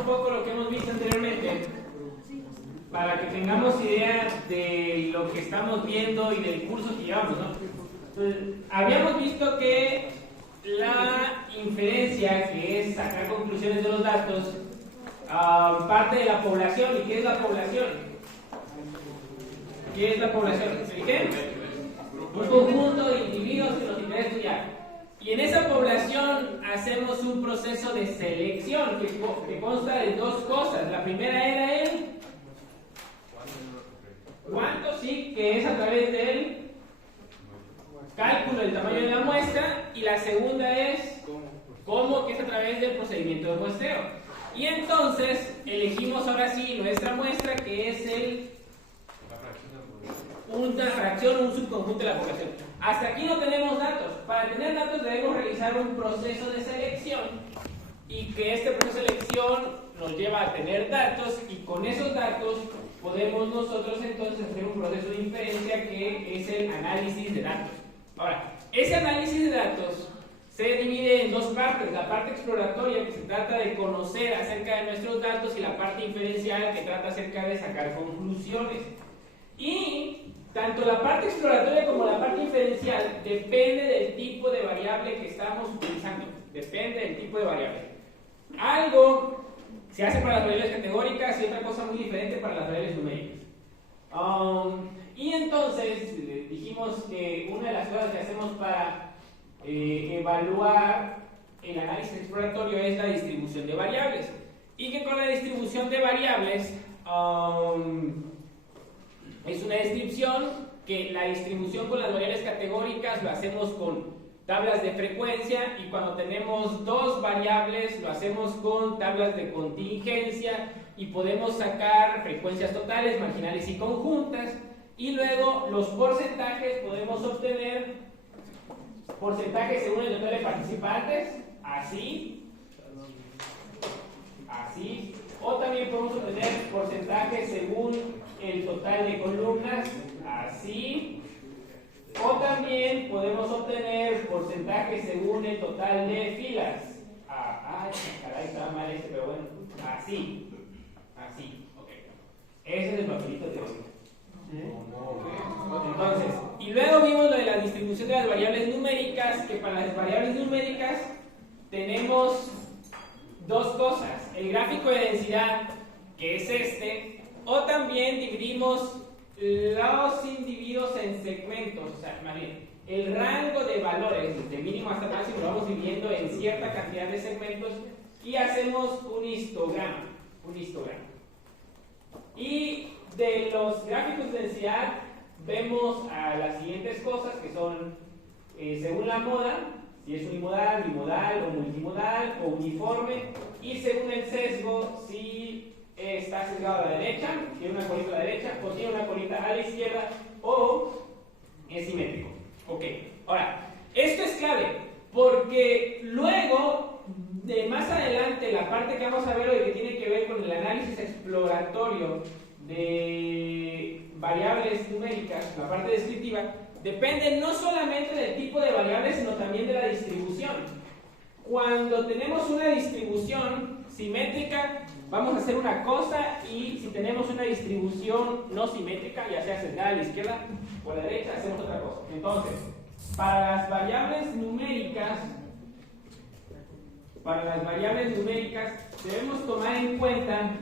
un poco lo que hemos visto anteriormente, para que tengamos idea de lo que estamos viendo y del curso que llevamos, ¿no? Entonces, habíamos visto que la inferencia, que es sacar conclusiones de los datos, parte de la población. ¿Y qué es la población? ¿Qué es la población? ¿Qué? Un conjunto de individuos que nos interesa estudiar. Y en esa población hacemos un proceso de selección que consta de dos cosas. La primera era el cuánto, sí, que es a través del cálculo del tamaño de la muestra, y la segunda es cómo, que es a través del procedimiento de muestreo. Y entonces elegimos ahora sí nuestra muestra, que es una fracción, un subconjunto de la población. Hasta aquí no tenemos datos. Para tener datos debemos realizar un proceso de selección, y que este proceso de selección nos lleva a tener datos, y con esos datos podemos nosotros entonces hacer un proceso de inferencia, que es el análisis de datos. Ahora, ese análisis de datos se divide en dos partes: la parte exploratoria, que se trata de conocer acerca de nuestros datos, y la parte inferencial, que trata acerca de sacar conclusiones. Y tanto la parte exploratoria como la parte inferencial depende del tipo de variable que estamos utilizando. Depende del tipo de variable. Algo se hace para las variables categóricas y otra cosa muy diferente para las variables numéricas. Y entonces dijimos que una de las cosas que hacemos para evaluar el análisis exploratorio es la distribución de variables. Y que con la distribución de variables es una descripción, que la distribución con las variables categóricas lo hacemos con tablas de frecuencia, y cuando tenemos dos variables lo hacemos con tablas de contingencia, y podemos sacar frecuencias totales, marginales y conjuntas. Y luego los porcentajes, podemos obtener porcentajes según el total de participantes, así, así, o también podemos obtener porcentajes según el total de columnas, así, o también podemos obtener porcentajes según el total de filas. Caray, estaba mal este, pero bueno, así, así, ok. Ese es el papelito de hoy. Entonces, y luego vimos lo de la distribución de las variables numéricas, que para las variables numéricas tenemos dos cosas: el gráfico de densidad, que es este, o también dividimos los individuos en segmentos, o sea, más bien, el rango de valores desde mínimo hasta máximo lo vamos dividiendo en cierta cantidad de segmentos, y hacemos un histograma, Y de los gráficos de densidad vemos a las siguientes cosas, que son según la moda, si es unimodal, bimodal o multimodal o uniforme, y según el sesgo, si está sesgado a la derecha, tiene una colita a la derecha, o tiene una colita a la izquierda, o es simétrico. Ok, ahora, esto es clave, porque luego, de más adelante, la parte que vamos a ver hoy, que tiene que ver con el análisis exploratorio de variables numéricas, la parte descriptiva, depende no solamente del tipo de variables, sino también de la distribución. Cuando tenemos una distribución simétrica, vamos a hacer una cosa, y si tenemos una distribución no simétrica, ya sea sesgada a la izquierda o a la derecha, hacemos otra cosa. Entonces, para las variables numéricas debemos tomar en cuenta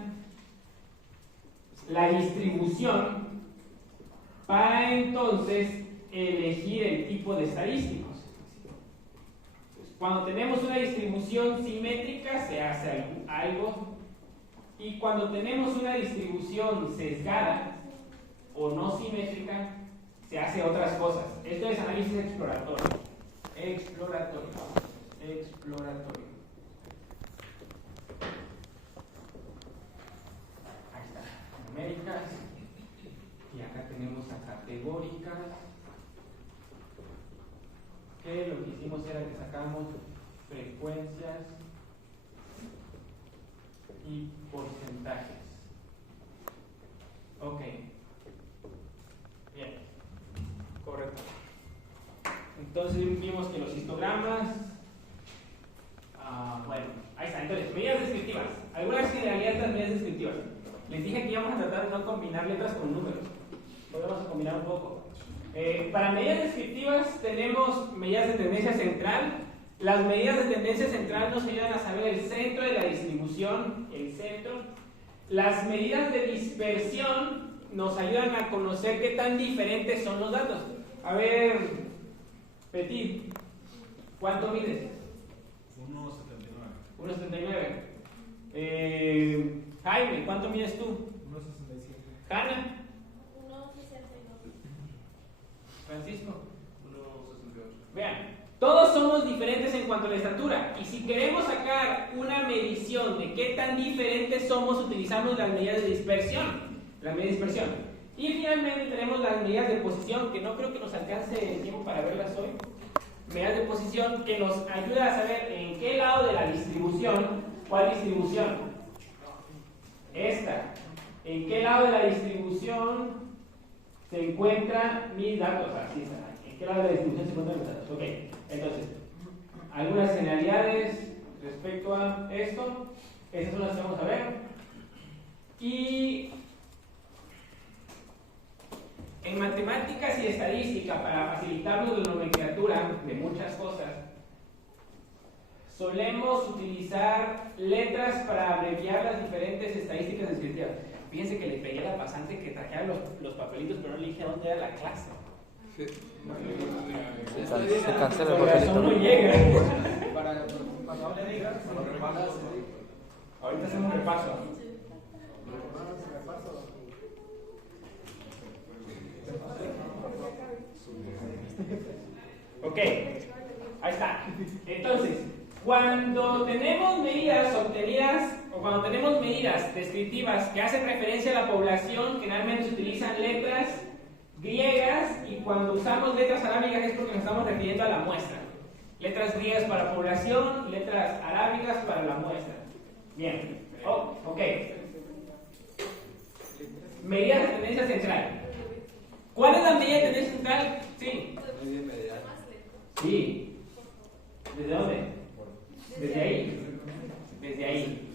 la distribución para entonces elegir el tipo de estadísticos. Cuando tenemos una distribución simétrica se hace algo, y cuando tenemos una distribución sesgada o no simétrica se hace otras cosas. Esto es análisis exploratorio. Ahí está, numéricas, y acá tenemos a categóricas, que lo que hicimos era que sacamos frecuencias y porcentajes. Ok, bien, correcto. Entonces vimos que los histogramas, bueno, ahí está. Entonces, medidas descriptivas. Algunas generalidades de las medidas descriptivas. Les dije que íbamos a tratar de no combinar letras con números. Hoy vamos a combinar un poco. Para medidas descriptivas tenemos medidas de tendencia central. Las medidas de tendencia central nos ayudan a saber el centro de la distribución, el centro. Las medidas de dispersión nos ayudan a conocer qué tan diferentes son los datos. A ver, Petit, ¿cuánto mides? 1,79. 1,79. Jaime, ¿cuánto mides tú? 1,67. Hanna. 1,62. Francisco. 1,68. Vean, todos somos diferentes en cuanto a la estatura. Y si queremos sacar una medición de qué tan diferentes somos, utilizamos las medidas de dispersión. Y finalmente tenemos las medidas de posición, que no creo que nos alcance el tiempo para verlas hoy. Medidas de posición que nos ayuda a saber en qué lado de la distribución, ¿cuál distribución? Esta. ¿En qué lado de la distribución se encuentran mis datos? Así está. ¿En qué lado de la distribución se encuentran mis datos? Ok. Entonces, algunas generalidades respecto a esto. Esas son las que vamos a ver. Y en matemáticas y estadística, para facilitarnos la nomenclatura de muchas cosas, solemos utilizar letras para abreviar las diferentes estadísticas descriptivas. Fíjense que le pedí a la pasante que trajera los papelitos, pero no le dije dónde era la clase. Sí. Se cancela el Por razón papelito. no llega. Cuando hable de ellas, lo reparas. Ahorita hacemos un repaso. Ok, ahí está. Entonces, cuando tenemos medidas obtenidas o cuando tenemos medidas descriptivas que hacen referencia a la población, generalmente se utilizan letras griegas, y cuando usamos letras arábigas es porque nos estamos refiriendo a la muestra. Letras griegas para población y letras arábigas para la muestra. Bien, ok. Medidas de tendencia central. ¿Cuál es la medida de tendencia central? Sí. Sí. ¿Desde dónde? Desde ahí. Desde ahí.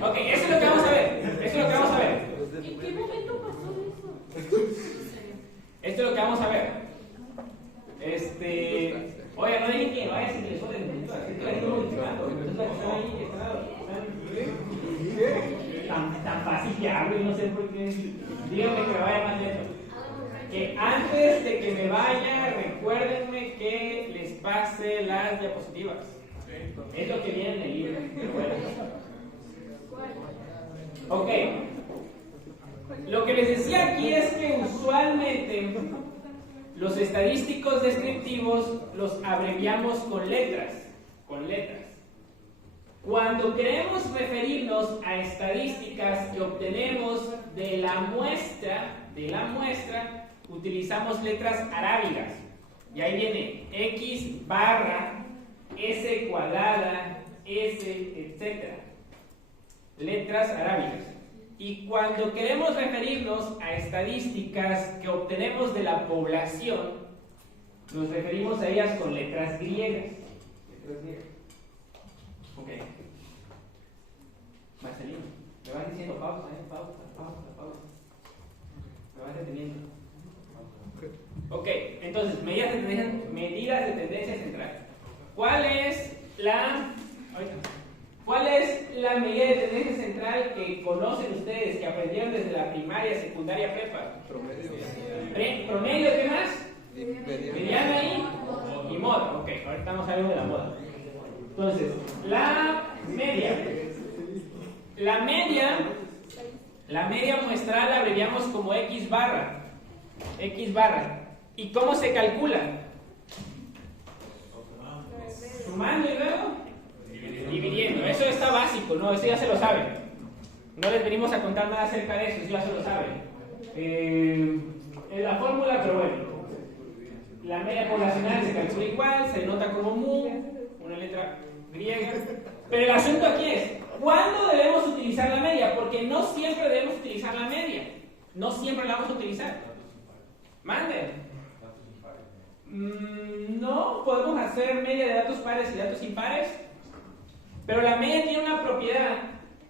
Ok, eso es lo que vamos a ver. Eso es lo que vamos a ver. ¿En qué momento pasó eso? Esto es lo que vamos a ver. Oiga, no digan quién, vaya, si les suena el momento, así que la estoy modificando. Entonces, la que están ahí, tan fácil que hablo y no sé por qué. Díganme que me vaya más lento. Que antes de que me vaya, recuérdenme que les pase las diapositivas. Es lo que viene en el libro. Ok. Lo que les decía aquí es que usualmente los estadísticos descriptivos los abreviamos con letras. Cuando queremos referirnos a estadísticas que obtenemos de la muestra, utilizamos letras arábigas. Y ahí viene X barra, S cuadrada, S, etc. Letras arábigas. Y cuando queremos referirnos a estadísticas que obtenemos de la población, nos referimos a ellas con letras griegas. Ok. Marcelino, me vas diciendo pausa, pausa. Me vas deteniendo. Ok, entonces, medidas de tendencia central. ¿Cuál es la medida de tendencia central que conocen ustedes, que aprendieron desde la primaria, secundaria, prepa? Promedio. ¿Promedio qué más? Mediana. Mediana y moda. Ok, ahorita estamos hablando de la moda. Entonces, la media muestral la abreviamos como X barra. ¿Y cómo se calcula? Sumando y luego dividiendo. Eso está básico, ¿no? Eso ya se lo saben. No les venimos a contar nada acerca de eso ya se lo saben. Es la fórmula, pero bueno. La media poblacional se calcula igual, se denota como mu, una letra griega. Pero el asunto aquí es, ¿cuándo debemos utilizar la media? Porque no siempre debemos utilizar la media. No siempre la vamos a utilizar. Mande. No, podemos hacer media de datos pares y datos impares. Pero la media tiene una propiedad,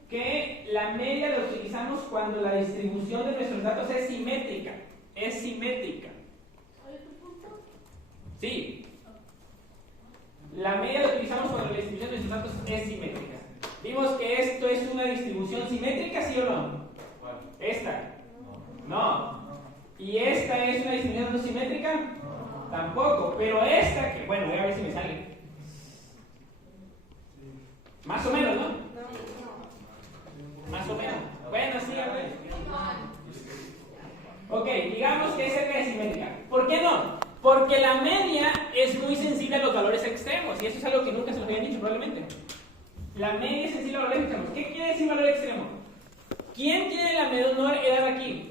que la media la utilizamos cuando la distribución de nuestros datos es simétrica. Es simétrica. Sí. La media la utilizamos cuando la distribución de nuestros datos es simétrica. Vimos que esto es una distribución simétrica, ¿sí o no? Esta. No. ¿Y esta es una distribución no simétrica? Tampoco. Pero esta, que bueno, voy a ver si me sale. Más o menos, ¿no? Más o menos. Bueno, sí, a ver. Ok, digamos que es cerca de simétrica. ¿Por qué no? Porque la media es muy sensible a los valores extremos. Y eso es algo que nunca se nos habían dicho probablemente. La media es sensible a los valores extremos. ¿Qué quiere decir valor extremo? ¿Quién tiene la menor edad aquí?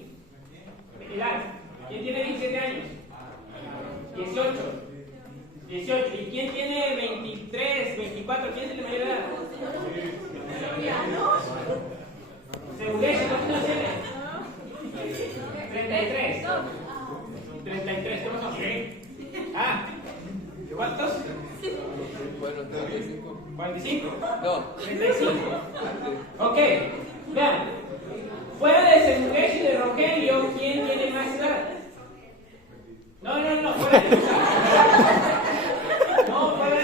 Edad. ¿Quién tiene 17 años? 18. 18. ¿Y quién tiene 23, 24? ¿Quién es el de mayor edad? Segureche, ¿cuántos años tiene? 33. 33, ¿cómo son? Ah, ¿cuántos? Bueno, 35. 45. No. 35. Ok, vean. Fuera de Segureche y de Rogelio, ¿quién tiene más edad? No, fuera de No, fuera de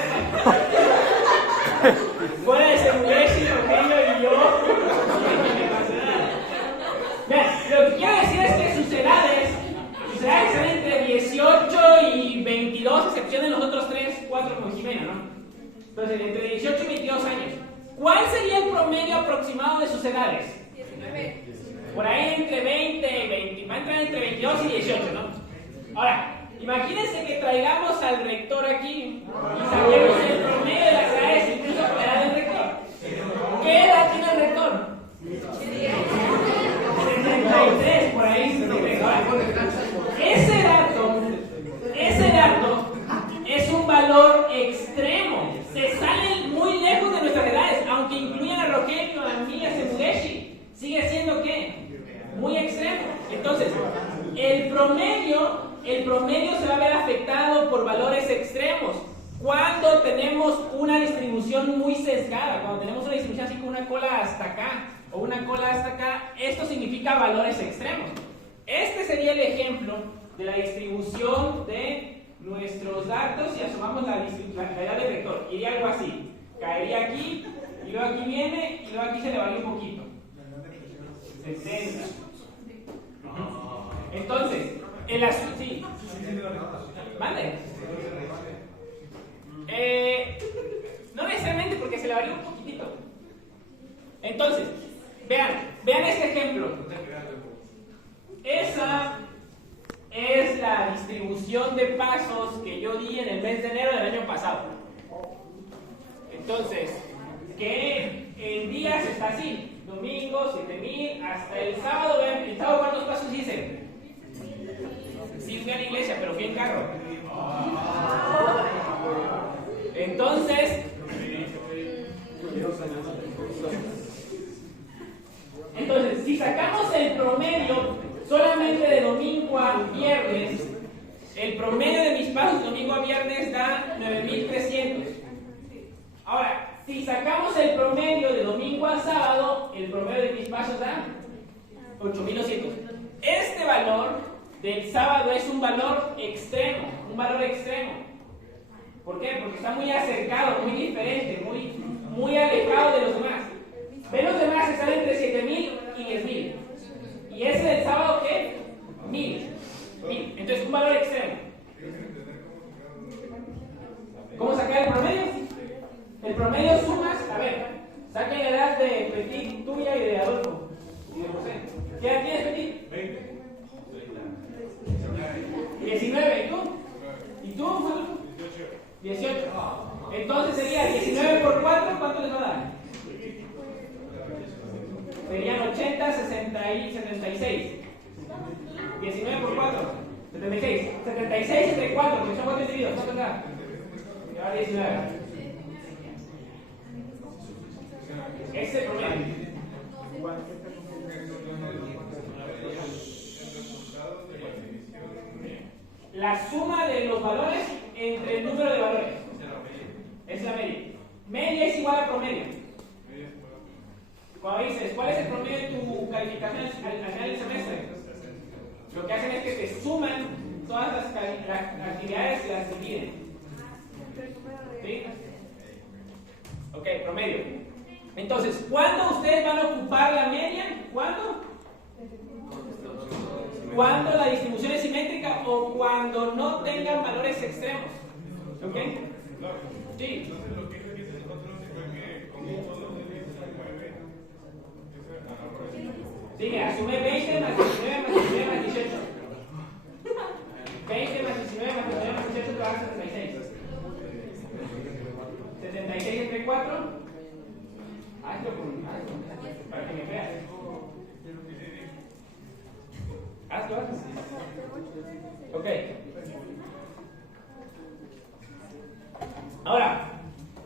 Fuera de Segureche y Rogelio y yo, ¿quién tiene más edad? Vean, lo que quiero decir es que sus edades están entre 18 y 22, excepción de los otros 3, 4 como Jimena, ¿no? Entonces, entre 18 y 22 años. ¿Cuál sería el promedio aproximado de sus edades? 19. Por ahí entre 20 y 20, va a entrar entre 22 y 18, ¿no? Ahora, imagínense que traigamos al rector aquí y saquemos el promedio de las edades, incluso por la edad del rector. ¿Qué edad tiene el rector? 73, por ahí. 73. Ahora, ese dato es un valor extremo. Se sale muy lejos de nuestras edades, aunque incluyan a Rogelio, a mí, a Semudeshi. Sigue siendo ¿qué? Muy extremo. Entonces, el promedio se va a ver afectado por valores extremos. Cuando tenemos una distribución muy sesgada, cuando tenemos una distribución así con una cola hasta acá o una cola hasta acá, esto significa valores extremos. Este sería el ejemplo de la distribución de nuestros datos si asumamos la edad del vector. Iría algo así. Caería aquí, y luego aquí viene, y luego aquí se le varía un poquito. 60. Entonces, el asunto... Sí. ¿Mande? No necesariamente porque se le varía un poquitito. Entonces, vean este ejemplo. Esa es la distribución de pasos que yo di en el mes de enero del año pasado. Entonces, que en días está así. Domingo, 7000, hasta el sábado, vean, el sábado ¿cuántos pasos hice? Sí fui a la iglesia, pero fui en carro. Entonces, si sacamos el promedio solamente de domingo a viernes, el promedio de mis pasos de domingo a viernes da 9300. Ahora, si sacamos el promedio de domingo a sábado, el promedio de mis pasos da 8200. Este valor del sábado es un valor extremo, ¿Por qué? Porque está muy acercado, muy diferente, muy alejado de los demás. ¿Ven los demás están entre 7000 y 10000? ¿Y ese del sábado qué? 1000. Entonces, un valor extremo. ¿Cómo sacar el promedio? El promedio sumas, a ver, saquen la edad de Petit, tuya y de Adolfo. Y de José. ¿Qué edad tienes, Petit? 20. 19, ¿y tú? ¿Y tú, Adolfo? 18. Entonces sería 19 por 4, ¿cuánto les va a dar? Serían 80, 60 y 76. 19 por 4, 76. 76 entre 4, que son 4 divididos, ¿cuánto da? Lleva 19. Ese es el promedio. La suma de los valores entre el número de valores. Es la media. Media es igual a promedio. Cuando dices, ¿cuál es el promedio de tu calificación al final del semestre? Lo que hacen es que te suman todas las actividades y las dividen. ¿Sí? Ok, promedio. Entonces, ¿cuándo ustedes van a ocupar la media? ¿Cuándo? Cuando la distribución es simétrica o cuando no tengan valores extremos. ¿Ok? Sí. Entonces lo que dice nosotros fue que con un solo de 19. Sí, asume 20 más 19 más 19 más 18. 20 más 19 más 19 más 18 te va a dar 76. 76 entre 4. Hazlo para que me veas. Hazlo. Ok. Ahora,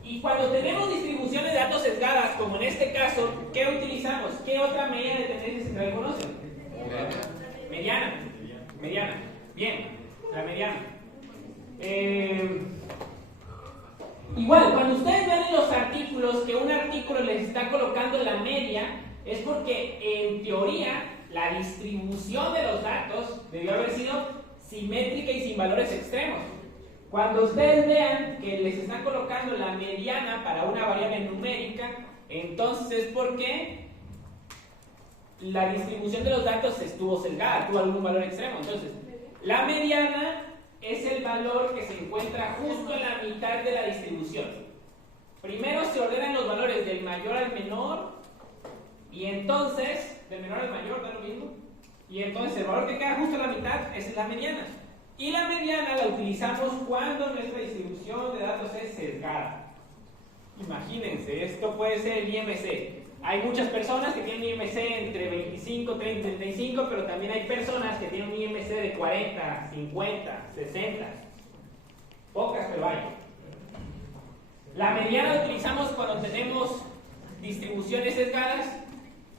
y cuando tenemos distribuciones de datos sesgadas, como en este caso, ¿qué utilizamos? ¿Qué otra medida de tendencia central conocen? Mediana. Mediana. Bien, la mediana. Igual, cuando ustedes ven en los artículos que un artículo les está colocando la media, es porque en teoría la distribución de los datos debió haber sido simétrica y sin valores extremos. Cuando ustedes vean que les están colocando la mediana para una variable numérica, entonces es porque la distribución de los datos estuvo sesgada, tuvo algún valor extremo. Entonces, la mediana es el valor que se encuentra justo en la mitad de la distribución. Primero se ordenan los valores del mayor al menor, y entonces, del menor al mayor, da lo mismo, y entonces el valor que queda justo en la mitad es la mediana. Y la mediana la utilizamos cuando nuestra distribución de datos es sesgada. Imagínense, esto puede ser el IMC. Hay muchas personas que tienen IMC entre 25, 30, 35, pero también hay personas que tienen un IMC de 40, 50, 60. Pocas, pero hay. La mediana la utilizamos cuando tenemos distribuciones sesgadas,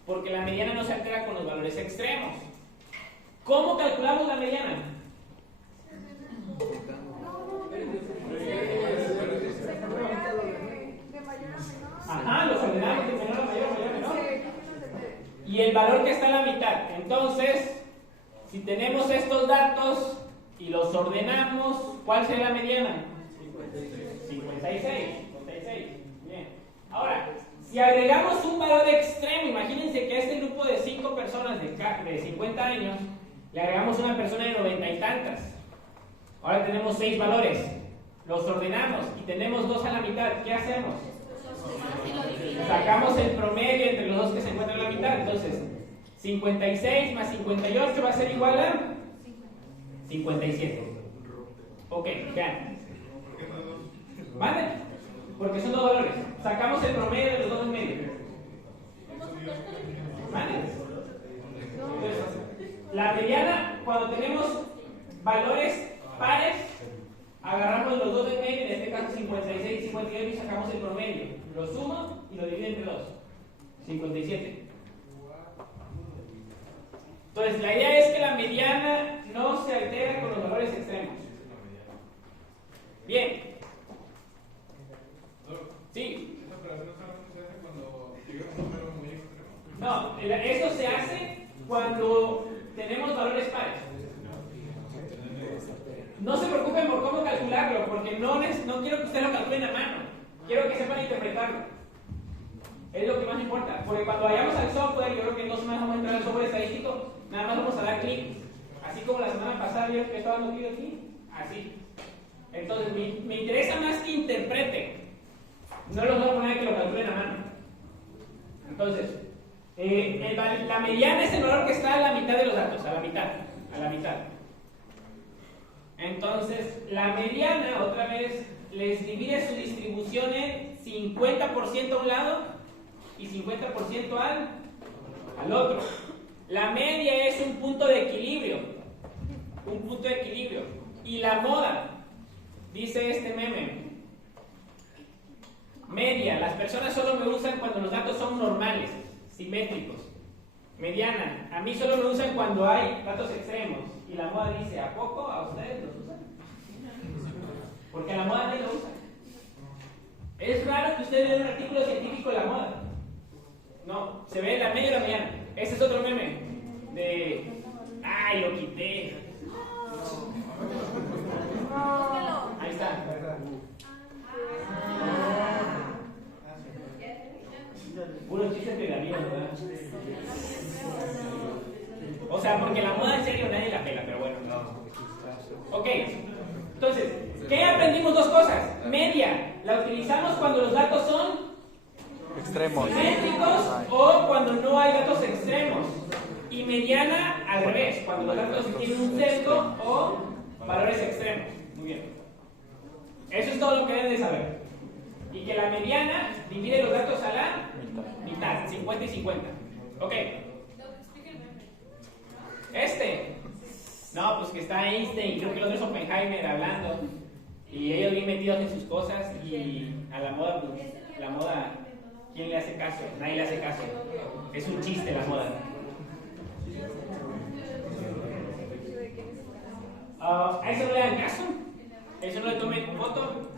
porque la mediana no se altera con los valores extremos. ¿Cómo calculamos la mediana? Ajá, los ordenamos de menor a mayor, mayor a menor. Y el valor que está en la mitad. Entonces, si tenemos estos datos y los ordenamos, ¿cuál será la mediana? 56. Bien. Ahora, si agregamos un valor extremo, imagínense que a este grupo de 5 personas de 50 años, le agregamos una persona de 90 y tantas. Ahora tenemos 6 valores. Los ordenamos y tenemos 2 a la mitad. ¿Qué hacemos? Sacamos el promedio entre los dos que se encuentran en la mitad. Entonces, 56 más 58 va a ser igual a 57. Ok, vean. ¿Vale? Porque son 2 valores. Sacamos el promedio de los dos en medio. ¿Vale? Entonces, la mediana, cuando tenemos valores pares, agarramos los dos en medio, en este caso 56 y 58, y sacamos el promedio. Lo sumo y lo divido entre 2. 57. Entonces, la idea es que la mediana no se altera con los valores extremos. Bien. Sí. ¿Esa operación solamente se hace cuando llega un número muy extremo? No, eso se hace cuando tenemos valores pares. No se preocupen por cómo calcularlo, porque no quiero que ustedes lo calculen a mano. Quiero que sepan interpretarlo. Es lo que más importa. Porque cuando vayamos al software, yo creo que en 2 semanas vamos a entrar al software estadístico, nada más vamos a dar clic. Así como la semana pasada vieron que estaba dando clic aquí. Así. Entonces, me interesa más que interpreten. No los voy a poner que lo calculen a mano. Entonces, la mediana es el valor que está a la mitad de los datos, a la mitad. Entonces, la mediana, otra vez, les divide su distribución en 50% a un lado y 50% al otro. La media es un punto de equilibrio. Y la moda, dice este meme, media, las personas solo me usan cuando los datos son normales, simétricos. Mediana, a mí solo me usan cuando hay datos extremos. Y la moda dice, ¿a poco a ustedes los usan? Porque a la moda nadie lo usa. Es raro que ustedes vean un artículo científico de la moda. No, se ve la media y la mediana. Este es otro meme de... ¡Ay, lo quité! Ahí está. Puro chiste de la vida, ¿verdad? O sea, porque la moda en serio nadie la pela, pero bueno. Ok, entonces, ¿qué aprendimos? Dos cosas. Media, la utilizamos cuando los datos son Extremos. simétricos o cuando no hay datos extremos. Y mediana, al revés, cuando los datos tienen un sesgo o valores extremos. Muy bien. Eso es todo lo que deben de saber. Y que la mediana divide los datos a la mitad, 50 y 50. Ok. No, pues que está Einstein, creo que el otro es Oppenheimer hablando. Y ellos bien metidos en sus cosas. Y a la moda, pues, la moda, ¿quién le hace caso? Nadie le hace caso. Es un chiste la moda. A eso no le dan caso. Eso no le tomen foto.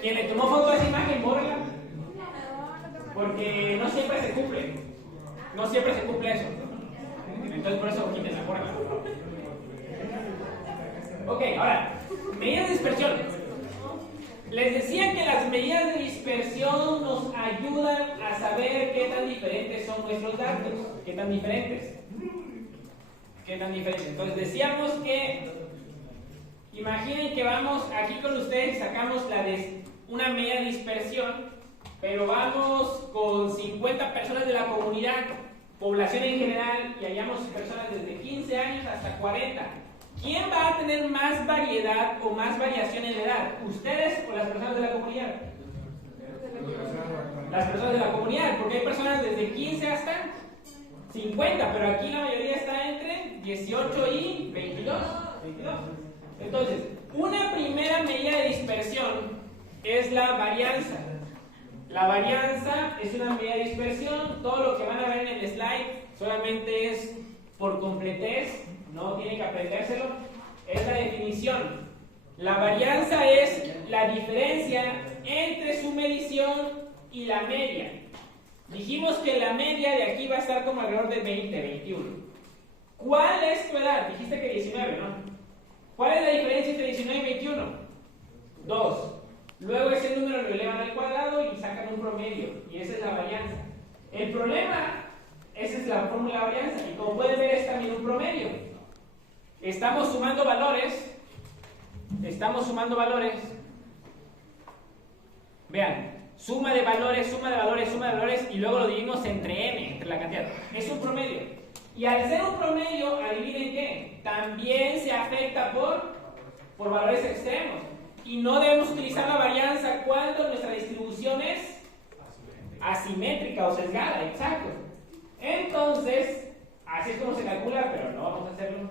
Quien le tomó foto a esa imagen, bórrala. Porque no siempre se cumple. No siempre se cumple eso. Entonces por eso quiten la bórrala. Ok, ahora, medidas de dispersión. Les decía que las medidas de dispersión nos ayudan a saber qué tan diferentes son nuestros datos. ¿Qué tan diferentes? Entonces decíamos que, imaginen que vamos aquí con ustedes, sacamos una medida de dispersión, pero vamos con 50 personas de la comunidad, población en general, y hallamos personas desde 15 años hasta 40. ¿Quién va a tener más variedad o más variación en edad? ¿Ustedes o las personas de la comunidad? Las personas de la comunidad, porque hay personas desde 15 hasta 50, pero aquí la mayoría está entre 18 y 22. Entonces, una primera medida de dispersión es la varianza. La varianza es una medida de dispersión. Todo lo que van a ver en el slide solamente es por completez, no tienen que aprendérselo. Es la definición. La varianza es la diferencia entre su medición y la media. Dijimos que la media de aquí va a estar como alrededor de 20, 21. ¿Cuál es tu edad? Dijiste que 19, ¿no? ¿Cuál es la diferencia entre 19 y 21? 2. Luego ese número lo elevan al cuadrado y sacan un promedio. Y esa es la varianza. El problema, esa es la fórmula de varianza. Y como pueden ver, es también un promedio. Estamos sumando valores. Vean, suma de valores, y luego lo dividimos entre n, entre la cantidad. Es un promedio. Y al ser un promedio, adivinen qué, también se afecta por valores extremos. Y no debemos utilizar la varianza cuando nuestra distribución es asimétrica o sesgada, exacto. Entonces, así es como se calcula, pero no vamos a hacerlo.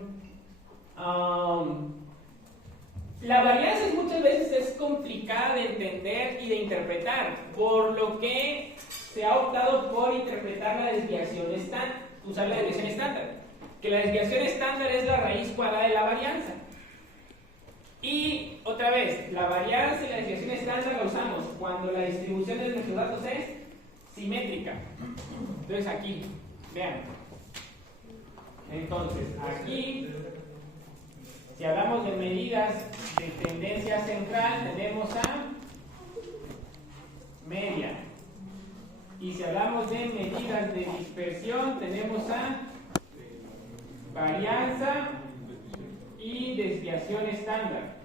La varianza muchas veces es complicada de entender y de interpretar, por lo que se ha optado por interpretar la desviación estándar, usar la desviación estándar, que la desviación estándar es la raíz cuadrada de la varianza. Y otra vez, la varianza y la desviación estándar la usamos cuando la distribución de nuestros datos es simétrica. Entonces aquí, vean. Entonces, aquí, si hablamos de medidas de tendencia central, tenemos a media. Y si hablamos de medidas de dispersión, tenemos a varianza y desviación estándar.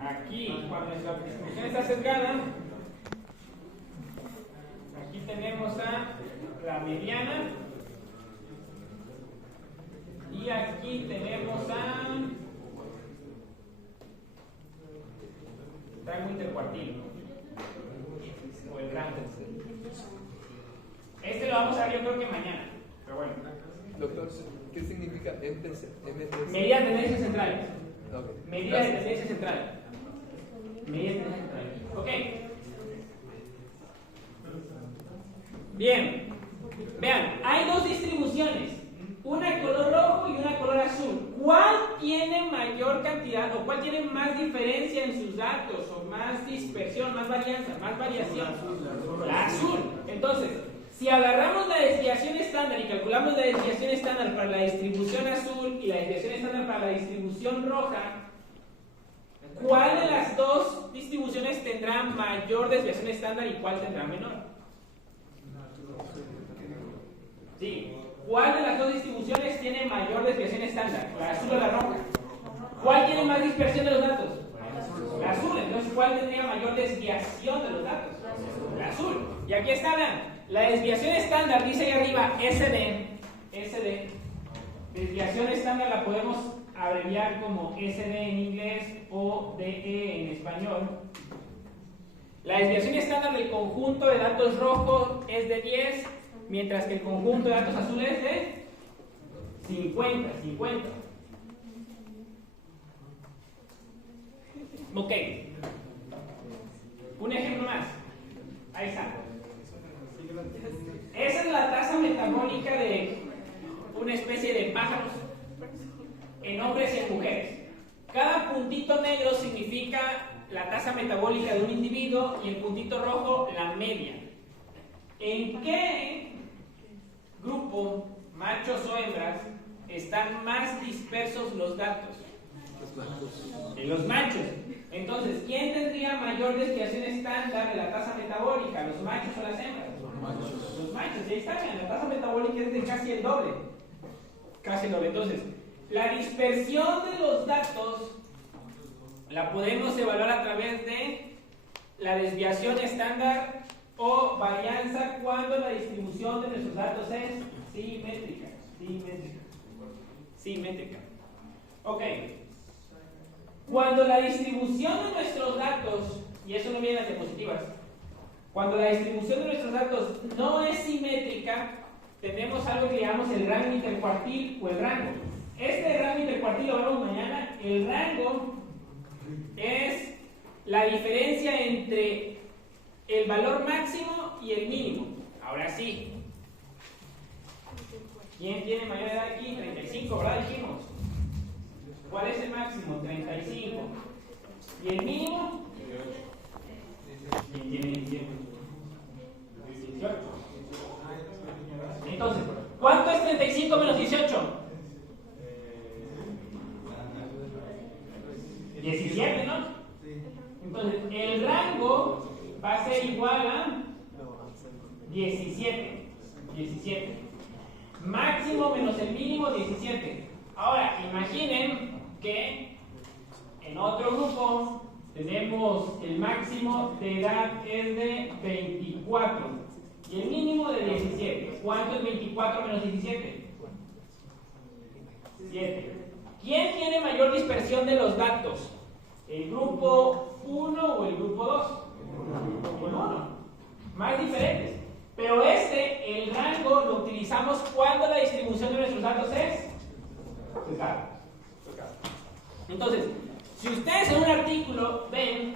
Aquí, cuando nuestra distribución está sesgada, aquí tenemos a la mediana y aquí tenemos a rango intercuartilo o el rango. Este lo vamos a ver yo creo que mañana, pero bueno. Doctor, ¿qué significa MTC? Medidas de tendencia centrales. Okay. Medidas de tendencia central. Medidas de tendencia central. Ok. Bien. Vean, hay dos distribuciones. Una de color rojo y una de color azul. ¿Cuál tiene mayor cantidad o cuál tiene más diferencia en sus datos o más dispersión, más varianza, más variación? La azul. Entonces, Si agarramos la desviación estándar y calculamos la desviación estándar para la distribución azul y la desviación estándar para la distribución roja, ¿cuál de las dos distribuciones tendrá mayor desviación estándar y cuál tendrá menor? Sí. ¿Cuál de las dos distribuciones tiene mayor desviación estándar? ¿La azul o la roja? ¿Cuál tiene más dispersión de los datos? La azul. Entonces, ¿cuál tendría mayor desviación de los datos? La azul. Y aquí está, vean. La desviación estándar dice ahí arriba SD. Desviación estándar la podemos abreviar como SD en inglés o DE en español. La desviación estándar del conjunto de datos rojos es de 10, mientras que el conjunto de datos azules es de 50. Ok. Un ejemplo más. Ahí está. Esa es la tasa metabólica de una especie de pájaros en hombres y en mujeres. Cada puntito negro significa la tasa metabólica de un individuo y el puntito rojo la media. ¿En qué grupo, machos o hembras, están más dispersos los datos? En los machos. Entonces, ¿quién tendría mayor desviación estándar de la tasa metabólica? ¿Los machos o las hembras? Los machos. Y ahí está, la tasa metabólica es de casi el doble. Casi el doble. Entonces, la dispersión de los datos la podemos evaluar a través de la desviación estándar o varianza cuando la distribución de nuestros datos es simétrica. Ok. Cuando la distribución de nuestros datos, y eso no viene en las diapositivas, cuando la distribución de nuestros datos no es simétrica, tenemos algo que llamamos el rango intercuartil o el rango. Este rango intercuartil lo vemos mañana. El rango es la diferencia entre el valor máximo y el mínimo. Ahora sí. ¿Quién tiene mayor edad aquí? 35, ¿verdad? Dijimos. ¿Cuál es el máximo? 35. ¿Y el mínimo? ¿Quién tiene 18? Entonces, ¿cuánto es 35 menos 18? 17, ¿no? Entonces, el rango va a ser igual a 17. Máximo menos el mínimo, 17. Ahora, imaginen que en otro grupo tenemos el máximo de edad es de 24 y el mínimo de 17. ¿Cuánto es 24 menos 17? 7. ¿Quién tiene mayor dispersión de los datos? ¿El grupo 1 o el grupo 2? El 1. Más diferentes. Pero el rango lo utilizamos cuando la distribución de nuestros datos es cercana. Entonces, si ustedes en un artículo ven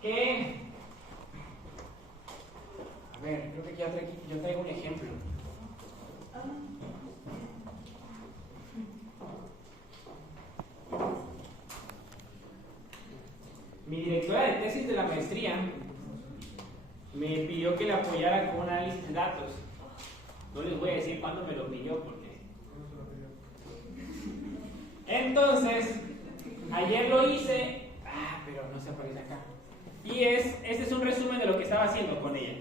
que... A ver, creo que yo traigo un ejemplo. Mi directora de tesis de la maestría me pidió que le apoyara con un análisis de datos. No les voy a decir cuándo me lo pidió porque... Entonces, ayer lo hice, pero no se aparece acá. Y este es un resumen de lo que estaba haciendo con ella.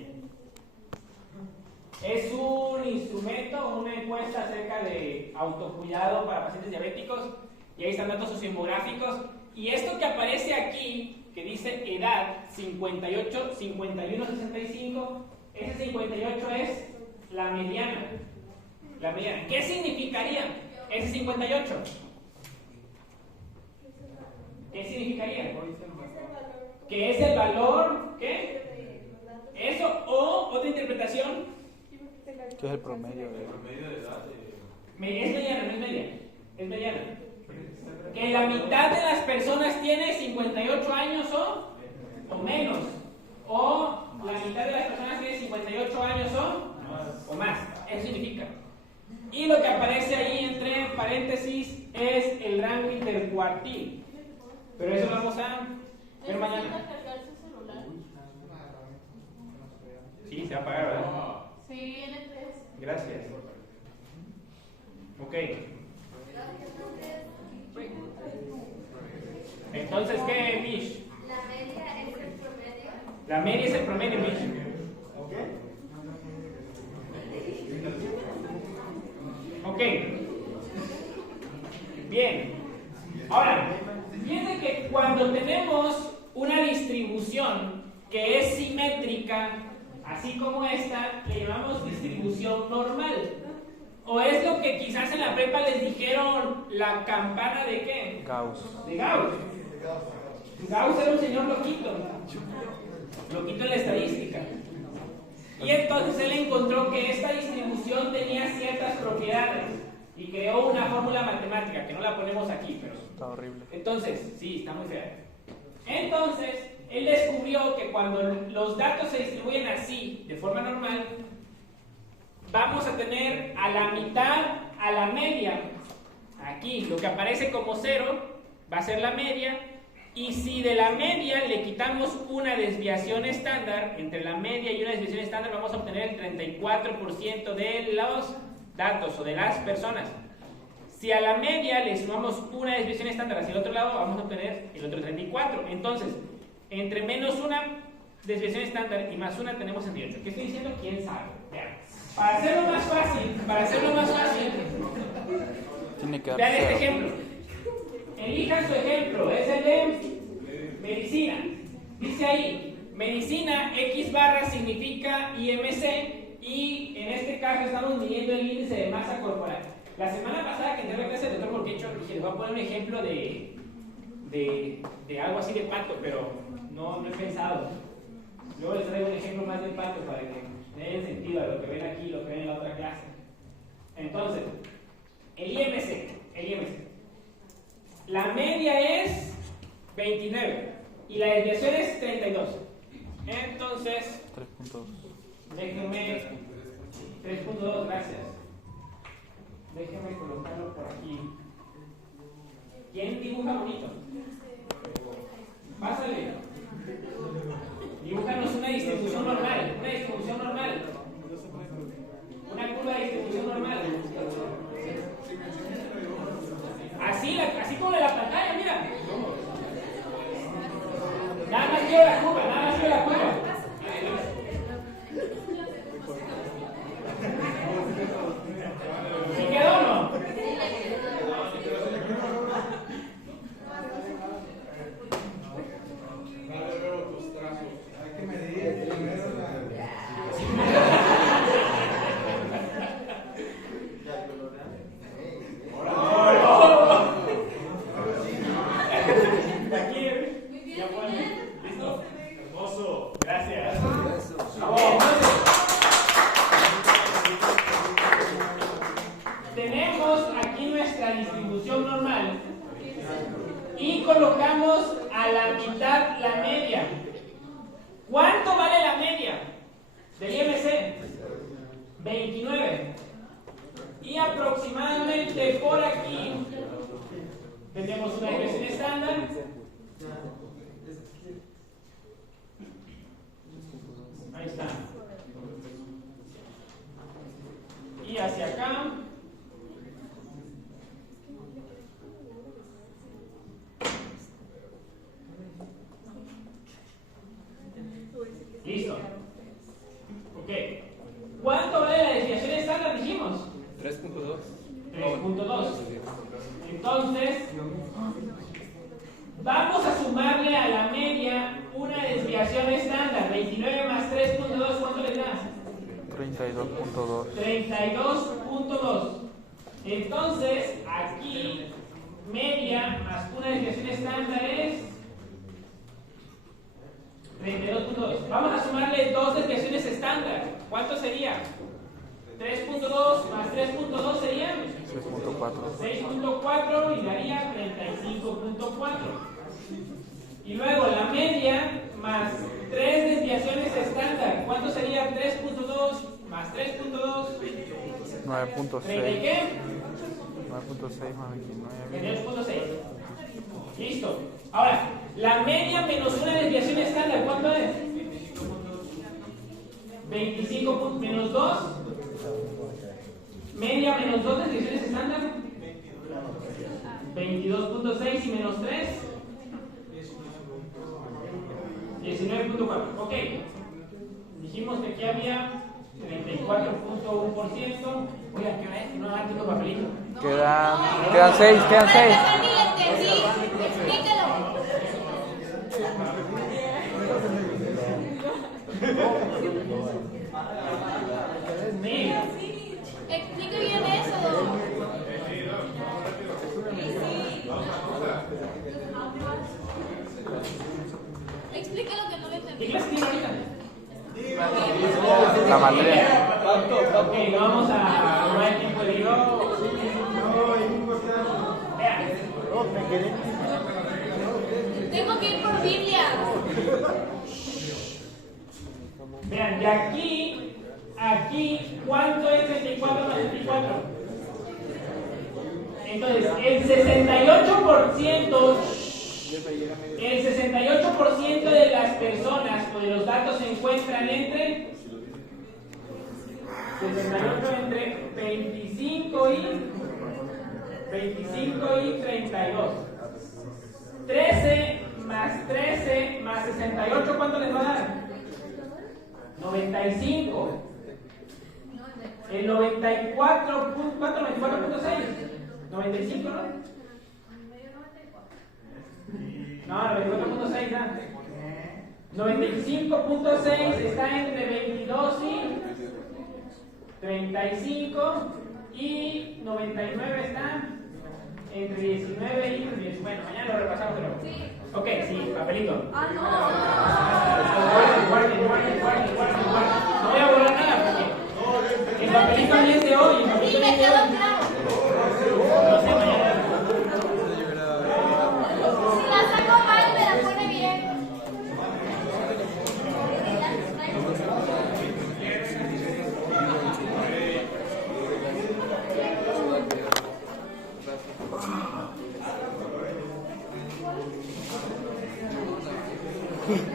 Es un instrumento, una encuesta acerca de autocuidado para pacientes diabéticos. Y ahí están datos sociodemográficos. Y esto que aparece aquí, que dice edad 58, 51, 65, ese 58 es la mediana. La mediana. ¿Qué significaría ese 58? ¿Qué significaría? Que es el valor, ¿qué? Eso, o otra interpretación. ¿Qué es el promedio de edad? Es mediana, no es media. Es mediana. Que la mitad de las personas tiene 58 años o menos. O la mitad de las personas tiene 58 años o más. Eso significa. Y lo que aparece ahí entre paréntesis es el rango intercuartil. Pero eso lo vamos a ver mañana. ¿Necesita cargar su celular? Sí, se va a apagar, ¿verdad? Sí. Sí, N3. Gracias. Ok. Entonces, ¿qué, Mish? La media es el promedio. La media es el promedio, Mish. Ok. Bien. Ahora, fíjense que cuando tenemos una distribución que es simétrica, así como esta, le llamamos distribución normal. O es lo que quizás en la prepa les dijeron la campana de ¿qué? Gauss. De Gauss. Gauss era un señor loquito. Loquito en la estadística. Y entonces él encontró que esta distribución tenía ciertas propiedades y creó una fórmula matemática, que no la ponemos aquí, pero... Está horrible. Entonces, sí, está muy fea. Entonces, él descubrió que cuando los datos se distribuyen así, de forma normal, vamos a tener a la mitad, a la media, aquí, lo que aparece como 0, va a ser la media, y si de la media le quitamos una desviación estándar, entre la media y una desviación estándar vamos a obtener el 34% de los datos o de las personas. Si a la media le sumamos una desviación estándar hacia el otro lado, vamos a obtener el otro 34. Entonces, entre menos una desviación estándar y más una tenemos 68. ¿Qué estoy diciendo? ¿Quién sabe? Vean. Para hacerlo más fácil, Tiene que vean este dar ejemplo. Elijan su ejemplo, es el de medicina. Dice ahí, medicina, X barra significa IMC y en este caso estamos midiendo el índice de masa corporal. La semana pasada que entré a la clase del doctor Borquecho dije, les voy a poner un ejemplo de algo así de pato, pero no he pensado. Luego les traigo un ejemplo más de pato para que me den sentido a lo que ven aquí y lo que ven en la otra clase. Entonces, el IMC. La media es 29 y la desviación es 32. Entonces, 3.2. déjenme 3.2, gracias. Déjenme colocarlo por aquí. ¿Quién dibuja bonito? Pásale. Dibújanos una distribución normal. Una curva de distribución normal. Así como de la pantalla, mira. Nada más quiero la curva, ¿Sí quedó o no? Dale luego tus trazos. Hay que medir primero Aquí, ya pueden. ¿Listo? Hermoso. Gracias. Tenemos aquí nuestra distribución normal y colocamos a la mitad la media. ¿Cuánto vale la media del IMC? 29. Y aproximadamente por aquí tenemos una desviación estándar. Ahí está. Y hacia acá. Listo. Ok. ¿Cuánto vale la desviación estándar? Dijimos. 3.2. 3.2. Entonces, vamos a sumarle a la media una desviación estándar. 29 más 3.2, ¿cuánto le da? 32.2. 32.2. Entonces, aquí, media más una desviación estándar es 32.2. Vamos a sumarle dos desviaciones estándar. ¿Cuánto sería? 3.2 más 3.2 sería 6.4. 6.4 y daría 35.4. Y luego la media más 3 desviaciones estándar. ¿Cuánto sería 3.2 más 3.2? 9.6. ¿30 y qué? 9.6 más 29. 32.6. Listo. Ahora, la media menos una desviación estándar, ¿cuánto es? 25 menos 2. Media menos 2 de desviaciones estándar. 22.6 y menos 3. 19.4. Ok. Dijimos que aquí había 34.1%. Oigan, ¿qué hora es? No, antes los papelitos. Quedan 6, quedan 6. Explícalo. Explica bien eso. Explica lo que no le entendí. ¿Qué clase tiene ahorita? La materia. Ok, no vamos a tomar el tiempo de ir. Vean. Tengo que ir por Biblia. Vean, y aquí, ¿cuánto es 34 más 24? Entonces, el 68% de las personas o de los datos se encuentran entre 68 entre 25 y 32. 13 más 68, ¿cuánto les va a dar? 95. El 94, ¿cuánto? 94.6. 95, ¿no? No, 94.6 da. 95.6 está entre 22 y 35 y 99 está entre 19 y 10. Bueno, mañana lo repasamos de nuevo. Sí. Ok, sí, papelito. Ah, no. Guarden. No voy a borrar nada porque el papelito viene de hoy. El Sí, papelito me viene de quedó hoy. claro. No sé, mañana. Si la saco mal, me la pone bien. Gracias.